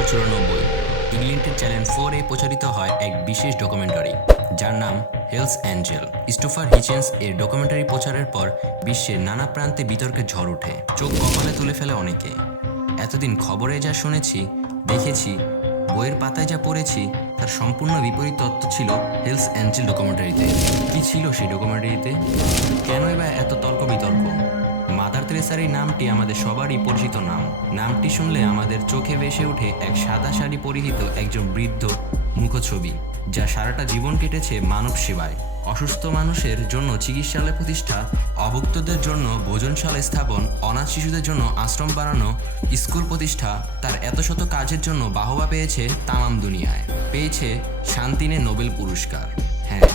উনিশশো চুরানব্বই ইংল্যান্ডের চ্যানেল ফোর এ প্রচারিত হয় এক বিশেষ ডকুমেন্টারি, যার নাম হেলস অ্যাঞ্জেল। স্টোফার হিচেন্স এর ডকুমেন্টারি প্রচারের পর বিশ্বের নানা প্রান্তে বিতর্কের ঝড় ওঠে চোখ কপালে তুলে ফেলে অনেকে। এতদিন খবরে যা শুনেছি, দেখেছি, বইয়ের পাতায় যা পড়েছি, তার সম্পূর্ণ বিপরীত তত্ত্ব ছিল হেলস অ্যাঞ্জেল ডকুমেন্টারিতে। কি ছিল সেই ডকুমেন্টারিতে? কেন এবার এত তর্ক বিতর্ক? মাদার তেরেসার এই নামটি আমাদের সবারই পরিচিত নাম। নামটি শুনলে আমাদের চোখে ভেসে ওঠে এক সাদা শাড়ি পরিহিত একজন বৃদ্ধ মুখছবি, যা সারাটা জীবন কেটেছে মানব সেবায়। অসুস্থ মানুষের জন্য চিকিৎসালয় প্রতিষ্ঠা, অভুক্তদের জন্য ভোজনশালা স্থাপন, অনাথ শিশুদের জন্য আশ্রম বানানো, স্কুল প্রতিষ্ঠা, তার এত শত কাজের জন্য বাহবা পেয়েছে তামাম দুনিয়ায়। পেয়েছে শান্তিনে নোবেল পুরস্কার। হ্যাঁ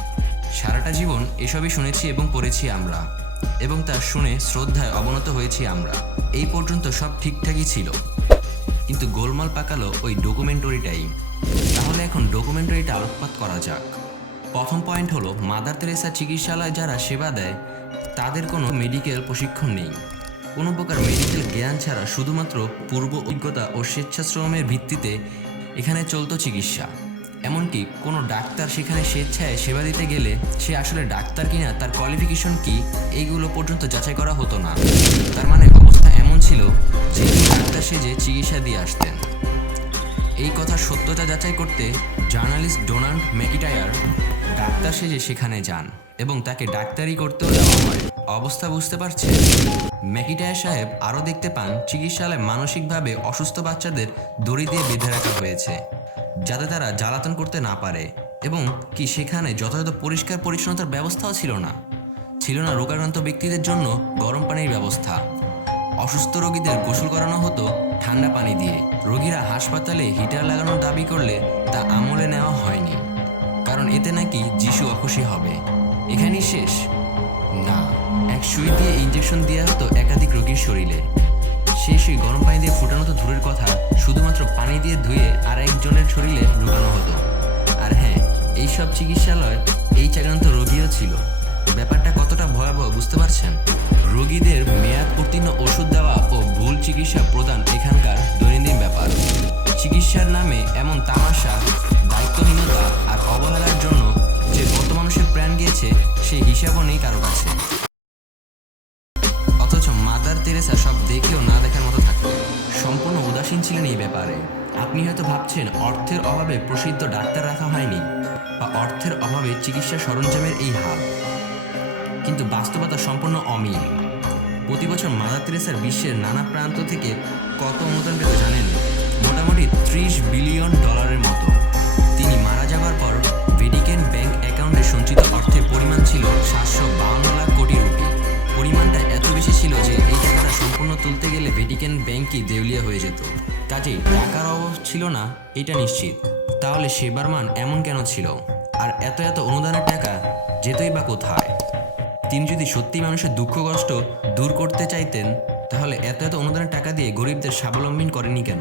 সারাটা জীবন এসবই শুনেছি এবং পড়েছি আমরা। এবং তা শুনে শ্রদ্ধায় অবনত হয়েছি আমরা। এই পর্যন্ত সব ঠিকঠাকই ছিল। কিন্তু গোলমাল পাকালো ওই ডকুমেন্টারিটাই। তাহলে এখন ডকুমেন্টারিটা আলোকপাত করা যাক। প্রথম পয়েন্ট হলো, মাদার তেরেসা চিকিৎসালয় যারা সেবা দেয়, তাদের কোনো মেডিকেল প্রশিক্ষণ নেই। কোনো প্রকার মেডিকেল জ্ঞান ছাড়া শুধুমাত্র পূর্ব অভিজ্ঞতা ও স্বেচ্ছাশ্রমের ভিত্তিতে এখানে চলতো চিকিৎসা। এমনকি কোনো ডাক্তার সেখানে স্বেচ্ছায় সেবা দিতে গেলে সে আসলে ডাক্তার কিনা, তার কোয়ালিফিকেশন কি, এইগুলো পর্যন্ত যাচাই করা হতো না। তার মানে অবস্থা এমন ছিল যে ডাক্তার সেজে চিকিৎসা দিয়ে আসতেন। এই কথার সত্যতা যাচাই করতে জার্নালিস্ট ডোনাল্ড ম্যাকিটায়ার ডাক্তার সেজে সেখানে যান এবং তাকে ডাক্তারি করতেও দেওয়া হয়। অবস্থা বুঝতে পারছে? ম্যাকিটায়ার সাহেব আরও দেখতে পান, চিকিৎসালয়ে মানসিকভাবে অসুস্থ বাচ্চাদের দড়ি দিয়ে বেঁধে রাখা হয়েছে। যাতে তারা জ্বালাতন করতে না পারে এবং কি সেখানে যথাযথ পরিষ্কার পরিচ্ছন্নতার ব্যবস্থাও ছিল না। ছিল না রোগাক্রান্ত ব্যক্তিদের জন্য গরম পানির ব্যবস্থা। অসুস্থ রোগীদের গোসল করানো হতো ঠান্ডা পানি দিয়ে। রোগীরা হাসপাতালে হিটার লাগানোর দাবি করলে তা আমলে নেওয়া হয়নি। কারণ এতে নাকি যিশু অখুশি হবে। এখানেই শেষ। না, এক সুই দিয়ে ইঞ্জেকশন দেওয়া হতো একাধিক রোগীর শরীরে। সেই সুই গরম পানি দিয়ে ফুটানো তো দূরের কথা, শুধুমাত্র পানি দিয়ে ধুয়ে আর একজনের শরীরে ঢুকানো হতো। আর হ্যাঁ এইসব চিকিৎসালয়, এই চাক্রান্ত রোগীও ছিল। ব্যাপারটা কতটা ভয়াবহ বুঝতে পারছেন? রোগীদের মেয়াদ উত্তীর্ণ ওষুধ দেওয়া ও ভুল চিকিৎসা প্রদান এখানকার দৈনন্দিন ব্যাপার। চিকিৎসার নামে এমন তামাশা, দায়িত্বহীনতা আর অবহেলার জন্য যে কত মানুষের প্রাণ গিয়েছে, সেই হিসাবও নেই কারও কাছে। অথচ মাদার তেরেসা সব দেখেও না উদাসীন ছিলেন এই ব্যাপারে। আপনি হয়তো ভাবছেন, অর্থের অভাবে প্রসিদ্ধ ডাক্তার রাখা হয়নি, বা অর্থের অভাবে চিকিৎসা সরঞ্জামের এই হাল। কিন্তু বাস্তবতা সম্পূর্ণ অমিল। প্রতি বছর মাদার তেরেসার বিশ্বের নানা প্রান্ত থেকে কত অনুদান পেতে জানেন? মোটামুটি ত্রিশ বিলিয়ন ডলারের মতো। তুলতে গেলে ভেটিকান ব্যাংকই দেউলিয়া হয়ে যেত। কাজেই টাকার অভাব ছিল না, এটা নিশ্চিত। তাহলে সেবার মান এমন কেন ছিল? আর এত এত অনুদানের টাকা যেতই বা কোথায়? তিনি যদি সত্যি মানুষের দুঃখ, কষ্ট দূর করতে চাইতেন, তাহলে এত এত অনুদানের টাকা দিয়ে গরিবদের স্বাবলম্বী করেনি কেন?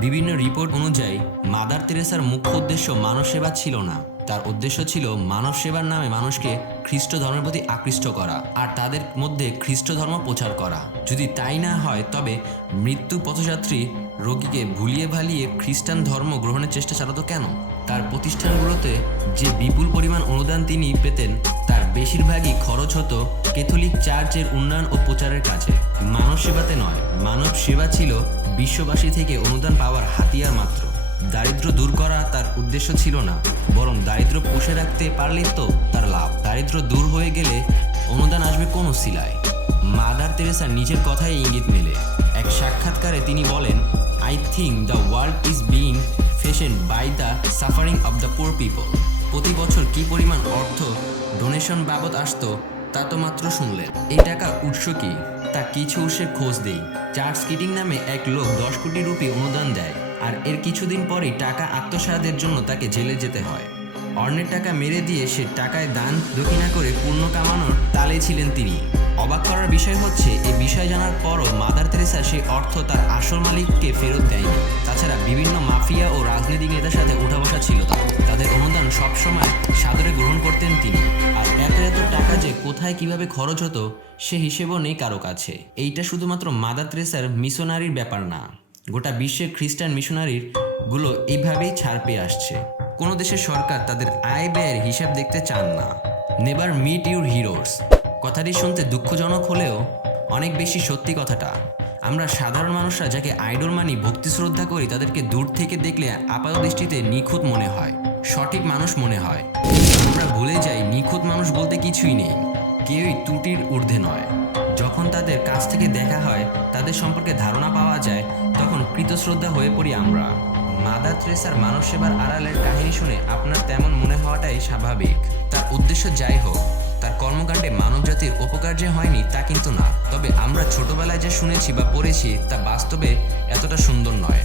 বিভিন্ন রিপোর্ট অনুযায়ী মাদার তেরেসার মুখ্য উদ্দেশ্য মানব সেবা ছিল না। তার উদ্দেশ্য ছিল মানব সেবার নামে মানুষকে খ্রিস্ট ধর্মের প্রতি আকৃষ্ট করা আর তাদের মধ্যে খ্রিস্ট ধর্ম প্রচার করা। যদি তাই না হয়, তবে মৃত্যু পথযাত্রী রোগীকে ভুলিয়ে ভালিয়ে খ্রিস্টান ধর্ম গ্রহণের চেষ্টা চালাতো কেন? তার প্রতিষ্ঠানগুলোতে যে বিপুল পরিমাণ অনুদান তিনি পেতেন, তার বেশিরভাগই খরচ হতো ক্যাথলিক চার্চের উন্নয়ন ও প্রচারের কাজে। মানব সেবাতে নয়, মানব সেবা ছিল বিশ্ববাসী থেকে অনুদান পাওয়ার হাতিয়ার মাত্র। দারিদ্র দূর করা তার উদ্দেশ্য ছিল না, বরং দারিদ্র পুষে রাখতে পারলেই তো তার লাভ। দারিদ্র দূর হয়ে গেলে অনুদান আসবে কোন শিলায়। মাদার তেরেসার নিজের কথাই ইঙ্গিত মেলে। এক সাক্ষাৎকারে তিনি বলেন I think the world is being fashion by the suffering of the poor people প্রতি বছর কি পরিমাণ অর্থ ডোনেশন বাবদ আসতো, তা তো মাত্র শুনলেন। এই টাকার উৎস কি? তা কিছু উৎসের খোঁজ দেই। চার্লস কিটিং নামে এক লোক দশ কোটি রুপি অনুদান দেয়। আর এর কিছুদিন পরেই টাকা আত্মসাদের জন্য তাকে জেলে যেতে হয়। অর্ণের টাকা মেরে দিয়ে সে টাকায় দান, দক্ষিণা করে পূর্ণ কামানোর তালে ছিলেন তিনি। অবাক করার বিষয় হচ্ছে এই বিষয় জানার পরও মাদার তেরেসা সেই অর্থ তার আসল মালিককে ফেরত দেয়নি। তাছাড়া বিভিন্ন মাফিয়া ও রাজনৈতিক নেতার সাথে উঠা বসা ছিল তার। তাদের অনুদান সবসময় সাদরে গ্রহণ করতেন তিনি। আর এত এত টাকা যে কোথায় কীভাবে খরচ হতো, সে হিসেবও নেই কারও কাছে। এইটা শুধুমাত্র মাদার তেরেসার মিশনারির ব্যাপার না। গোটা বিশ্বের খ্রিস্টান মিশনারিরগুলো এইভাবেই ছাড় পেয়ে আসছে। কোনো দেশের সরকার তাদের আয় ব্যয়ের হিসাব দেখতে চান না। নেভার মিট ইউর হিরোস কথাটি শুনতে দুঃখজনক হলেও অনেক বেশি সত্যি কথাটা। আমরা সাধারণ মানুষরা যাকে আইডল মানি, ভক্তি শ্রদ্ধা করি, তাদেরকে দূর থেকে দেখলে আপাত দৃষ্টিতে নিখুঁত মনে হয়। সঠিক মানুষ মনে হয়। আমরা ভুলে যাই, নিখুঁত মানুষ বলতে কিছুই নেই। কেউই ত্রুটির ঊর্ধ্বে নয়। যখন তাদের কাছ থেকে দেখা হয়, তাদের সম্পর্কে ধারণা পাওয়া যায়, তখন কৃতশ্রদ্ধা হয়ে পড়ি আমরা। মাদার ত্রেসার মানব সেবার আড়ালের কাহিনী শুনে আপনার তেমন মনে হওয়াটাই স্বাভাবিক। তার উদ্দেশ্য যাই হোক, তার কর্মকাণ্ডে মানবজাতির উপকার যে হয়নি তা কিন্তু না, তবে আমরা ছোটবেলায় যা শুনেছি বা পড়েছি তা বাস্তবে এতটা সুন্দর নয়।